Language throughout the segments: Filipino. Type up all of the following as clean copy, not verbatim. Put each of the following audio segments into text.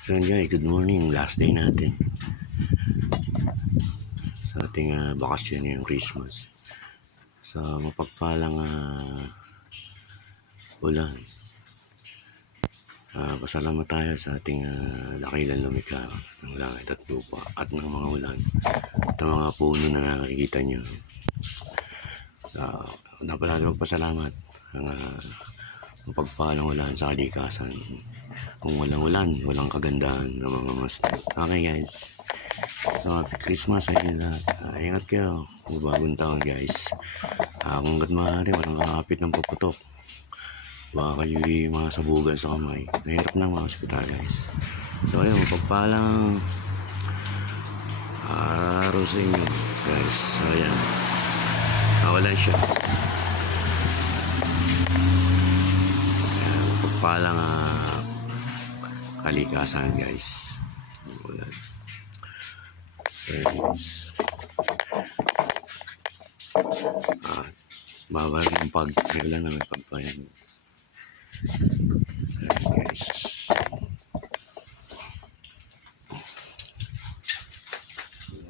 So yun guys, good morning. Last day natin sa ating bakasyon ngayong Christmas. Sa mapagpalang ulan. Pasalamat tayo sa ating dakilang lumikha ng langit at lupa at ng mga ulan at ng mga puno na nakikita nyo. Dapat natin magpasalamat ang mapagpalang ulan sa kalikasan. Kung walang ulan, walang kagandahan ng mga mas. Okay guys, so happy Christmas sa inyo lahat. Ingat kayo, bagong taon guys. Kung hanggat maaari, walang kakapit ng puputok. Baka kayo mga sabugan sa kamay. Nahirap na mga hospital guys. So ayun, mapagpalang araw sa inyo guys. So ayan, nawalan siya. Ayan, mapagpalang kalikasan guys. Ulan. So guys, bawal yung pag may ulan na may pagpayan guys.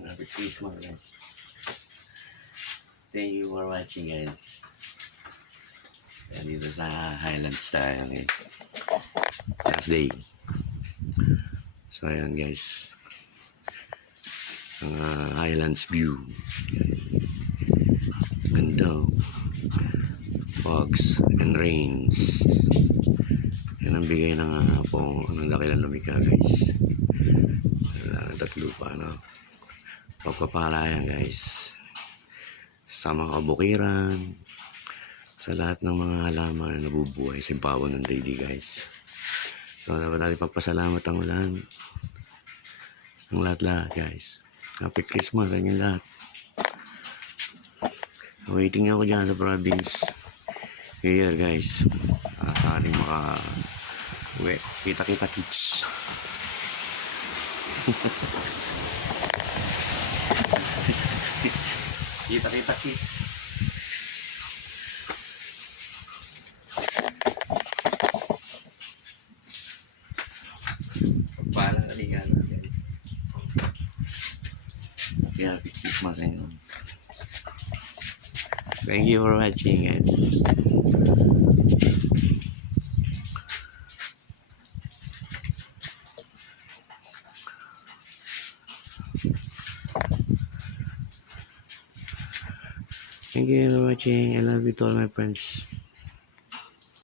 Happy Christmas guys. Thank you for watching guys. Yan dito sa Highlands tayo guys. Last day. So ayan guys, ang Highlands view. Ganda. Fogs and rains. Yan ang bigay ng dakilang lumikha guys. Langit at lupa, no? Pagpapala yan guys sa mga kabukiran, sa lahat ng mga halaman na nabubuhay sa ibabaw ng daigdig guys. So dapat natin pagpasalamat ang ulan ng lahat guys. Happy Christmas sa inyo lahat. Waiting ako dyan sa province here guys. Sa ating kita kids. Kita kids. Parang kalingan guys. Happy Christmas sa inyo. Thank you for watching guys. Thank you for watching. I love you to all my friends.